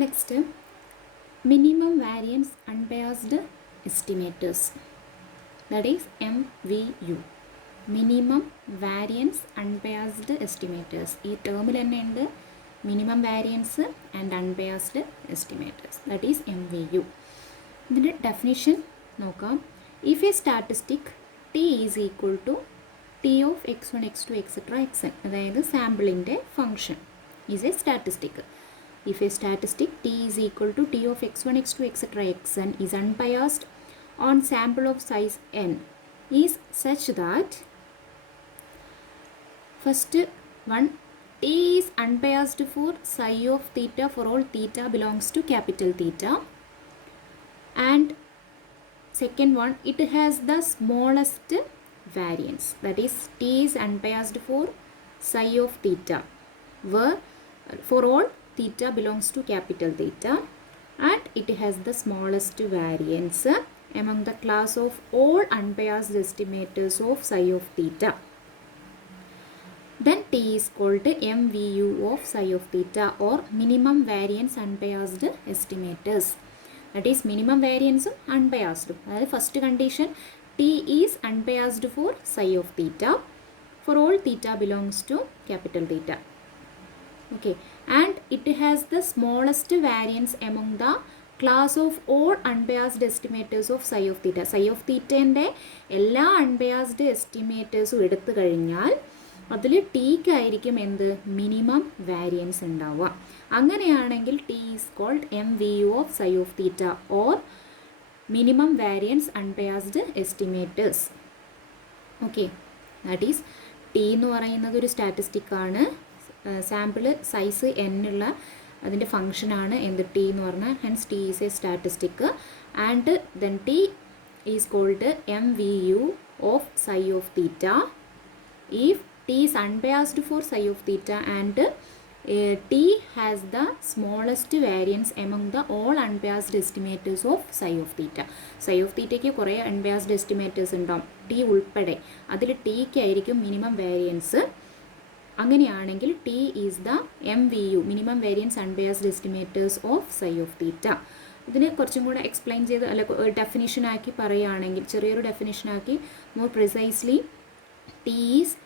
Next, minimum variance unbiased estimators, that is MVU. Minimum variance unbiased estimators. ഈ ടേമിൽ തന്നെ ഉണ്ട് minimum variance and unbiased estimators, that is MVU. ഇതിൻ്റെ definition നോക്കാം. If a statistic T is equal to T of x1 x2 etcetera xn, അതായത് സാമ്പിളിൻ്റെ function is a statistic. If a statistic t is equal to t of x1 x2 etc xn is unbiased on sample of size n is such that first one, t is unbiased for psi of theta for all theta belongs to capital theta, and second one, it has the smallest variance, that is t is unbiased for psi of theta where for all theta belongs to capital theta, and it has the smallest variance among the class of all unbiased estimators of psi of theta. Then t is called MVU of psi of theta or minimum variance unbiased estimators. That is minimum variance unbiased. That is first condition, t is unbiased for psi of theta for all theta belongs to capital theta. Okay, and it has the smallest variance among the class of all unbiased estimators of psi of theta. Psi of theta ൻ്റെ എല്ലാ unbiased എസ്റ്റിമേറ്റേഴ്സും എടുത്തു കഴിഞ്ഞാൽ അതിൽ ടിക്ക് ആയിരിക്കും എന്ത് minimum variance ഉണ്ടാവുക. അങ്ങനെയാണെങ്കിൽ T is called MVU of psi of theta or minimum variance unbiased estimators. Okay, that is T എന്ന് പറയുന്നത് ഒരു സ്റ്റാറ്റിസ്റ്റിക്കാണ്. സാമ്പിൾ സൈസ് ഉള്ള അതിൻ്റെ ഫങ്ഷനാണ് എന്ത് ടി എന്ന് പറഞ്ഞാൽ, hence T is a statistic and then T is called MVU of psi of theta if t is unbiased for psi of theta and t has the smallest variance among the all unbiased estimators of psi of theta. psi of thetaക്ക് കുറേ unbiased estimators ഉണ്ടാവും, T ഉൾപ്പെടെ. അതിൽ ടിക്ക് ആയിരിക്കും minimum variance. അങ്ങനെയാണെങ്കിൽ T is the MVU minimum variance unbiased estimators of psi of theta. ഇതിനെ കുറച്ചും കൂടെ എക്സ്പ്ലെയിൻ ചെയ്ത് അല്ല ഡെഫിനിഷനാക്കി പറയുകയാണെങ്കിൽ, ചെറിയൊരു ഡെഫിനിഷനാക്കി more precisely, T is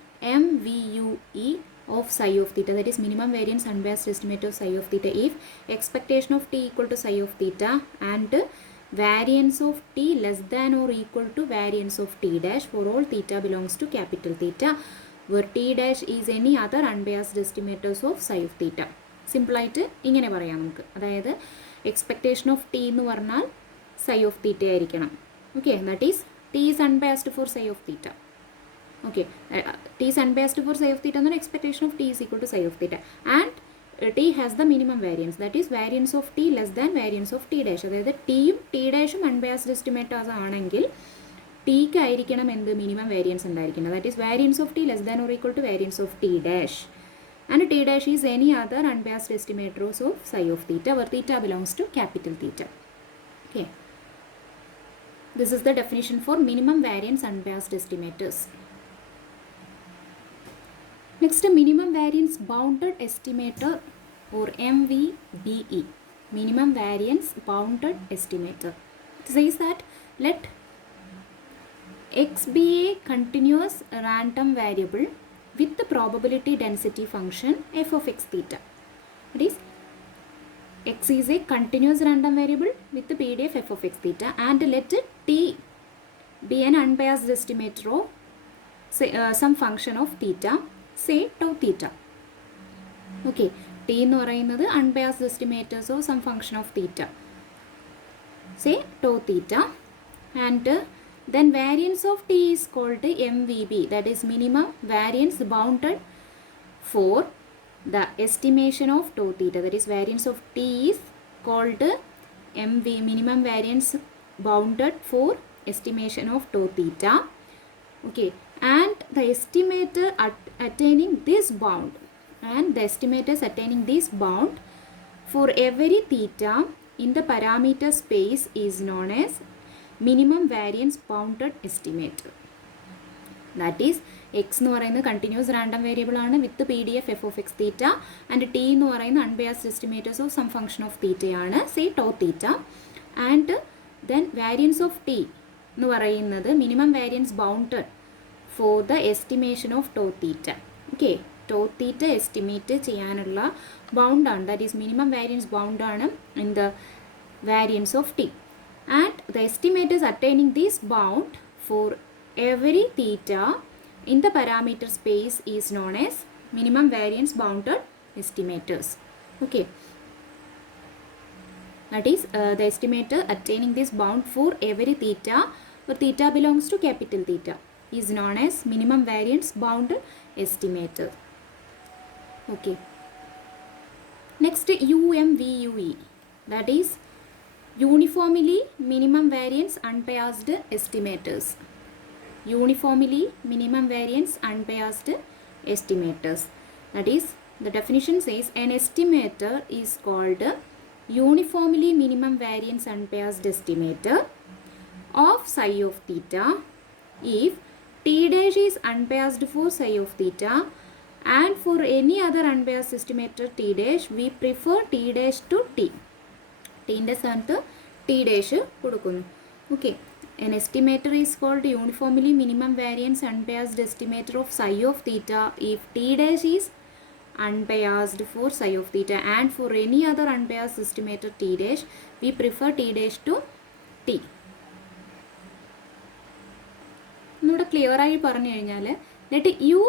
MVUE of psi of theta, that is minimum variance unbiased estimate of psi of theta if expectation of t equal to psi of theta and variance of t less than or equal to variance of t dash for all theta belongs to capital theta where t dash is any other unbiased estimators of psi of theta. സിമ്പിളായിട്ട് ഇങ്ങനെ പറയാം നമുക്ക്. അതായത് expectation of T എന്ന് പറഞ്ഞാൽ psi of theta ആയിരിക്കണം. Okay, that is T is unbiased for psi of theta. Okay, t is unbiased for psi of theta and expectation of t is equal to psi of theta and t has the minimum variance, that is variance of t less than variance of t dash. അതായത് ടിയും T ഡാഷും unbiased estimators ആണെങ്കിൽ ടിക്ക് ആയിരിക്കണം എന്ത് minimum variance ഉണ്ടായിരിക്കുന്നത്, that is variance of T less than or equal to variance of T dash and T dash is any other unbiased estimators of psi of theta where theta belongs to capital theta. Okay, this is the definition for minimum variance unbiased estimators. Next, minimum variance bounded estimator or MVBE, minimum variance bounded estimator. It says that let x be a continuous random variable with the probability density function f of x theta. That is, x is a continuous random variable with the PDF f of x theta and let t be an unbiased estimator of say, some function of theta, say tau theta. Okay, t എന്ന് പറയുന്നത് unbiased estimators of some function of theta, say tau theta, and then variance of t is called MVB, that is minimum variance bounded for the estimation of tau theta, that is variance of t is called minimum variance bounded for estimation of tau theta. Okay, and the estimator attaining this bound and the estimators attaining this bound for every theta in the parameter space is known as minimum variance bounded estimator. That is X എന്ന് പറയുന്നത് continuous random variable ആണ് with P D F f of x theta and T എന്ന് പറയുന്നത് unbiased estimators of some function of തീറ്റയാണ് say tau theta and then variance of T എന്ന് പറയുന്നത് minimum variance bounded for the estimation of tau theta. Okay, tau theta estimate ചെയ്യാനുള്ള ബൗണ്ടാണ്, that is minimum variance ബൗണ്ടാണ് in the variance of T and the estimators attaining this bound for every theta in the parameter space is known as minimum variance bounded estimators. Okay, that is the estimator attaining this bound for every theta where theta belongs to capital theta is known as minimum variance bounded estimator. Okay, next UMVUE, that is uniformly minimum variance unbiased estimators. Uniformly minimum variance unbiased estimators, that is the definition says an estimator is called uniformly minimum variance unbiased estimator of psi of theta if t dash is unbiased for psi of theta and for any other unbiased estimator t dash we prefer t dash to t. t ന്റെ സ്ഥാനത്ത് t dash കൊടുക്കുന്നു. Okay, an estimator is called uniformly minimum variance unbiased estimator of psi of theta if t dash is unbiased for psi of theta and for any other unbiased estimator t dash we prefer t dash to t. ഒന്നുകൂടെ clear ആയി പറഞ്ഞു കഴിഞ്ഞാൽ let you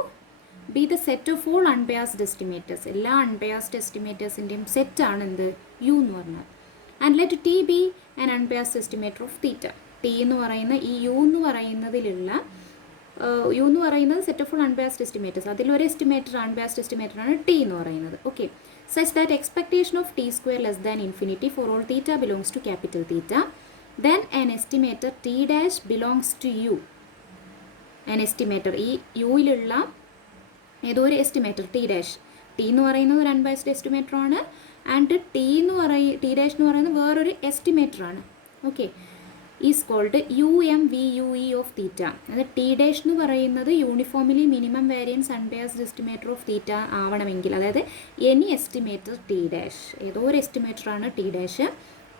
B the set of all unbiased estimators, എല്ലാ unbiased എസ്റ്റിമേറ്റേഴ്സിൻ്റെയും സെറ്റാണ് എന്ത് U എന്ന് പറഞ്ഞാൽ. And let T B an unbiased estimator of theta. T എന്ന് പറയുന്ന ഈ യു എന്ന് പറയുന്നതിലുള്ള യു എന്ന് പറയുന്നത് set of all unbiased estimators, അതിലൊരു എസ്റ്റിമേറ്റർ അൺബയാസ്ഡ് എസ്റ്റിമേറ്ററാണ് ടി എന്ന് പറയുന്നത്. Okay, such that expectation of T square less than infinity for all theta belongs to capital theta then an estimator T dash belongs to U. An estimator ഈ യുയിലുള്ള ഏതോ ഒരു estimator T dash, T എന്ന് പറയുന്നത് ഒരു unbiased എസ്റ്റിമേറ്ററാണ് and T dash എന്ന് പറയുന്നത് വേറൊരു എസ്റ്റിമേറ്ററാണ്. Okay, is called UMVUE of theta. അത് ടി ഡാഷ് എന്ന് പറയുന്നത് uniformly minimum variance unbiased estimator of theta ആവണമെങ്കിൽ, അതായത് എനി എസ്റ്റിമേറ്റർ ടി ഡാഷ്, ഏതോ ഒരു എസ്റ്റിമേറ്ററാണ് ടി ഡാഷ്.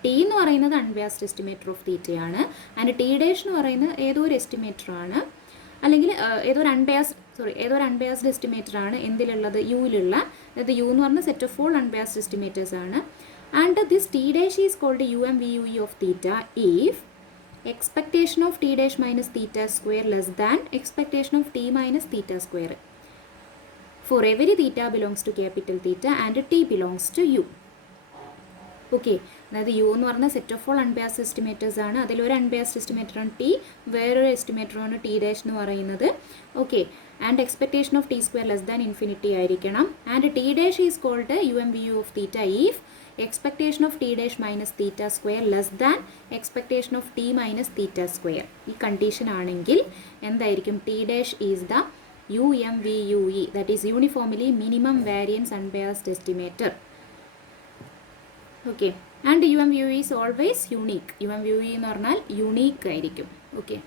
ടി എന്ന് പറയുന്നത് അൺബയാസ്ഡ് എസ്റ്റിമേറ്റർ ഓഫ് തീറ്റയാണ് ആൻഡ് ടി ഡാഷ് എന്ന് പറയുന്നത് ഏതോ ഒരു എസ്റ്റിമേറ്ററാണ്, അല്ലെങ്കിൽ ഏതോ ഒരു അൺബയാസ്ഡ് എസ്റ്റിമേറ്ററാണ് എന്തിലുള്ളത് യുയിലുള്ള, അതായത് യു എന്ന് പറഞ്ഞ set of all unbiased estimators ആണ്. And this T dash is called UMVUE of theta if expectation of t dash minus theta square less than expectation of t minus theta square for every theta belongs to capital theta and t belongs to u. Okay, അതായത് U എന്ന് പറഞ്ഞ set of all unbiased estimators ആണ്, അതിലൊരു unbiased എസ്റ്റിമേറ്ററാണ് T, വേറൊരു എസ്റ്റിമേറ്ററാണ് T dash എന്ന് പറയുന്നത്. Okay, and expectation of T square less than infinity ആയിരിക്കണം. And T dash is called UMVUE of theta if expectation of t dash minus theta square less than expectation of t minus theta square. ഈ condition ആണെങ്കിൽ എന്തായിരിക്കും? t dash is the UMVUE, that is uniformly minimum variance unbiased estimator. Okay, and UMVUE is always unique. UMVUE എന്ന് പറഞ്ഞാൽ unique ആയിരിക്കും. Okay.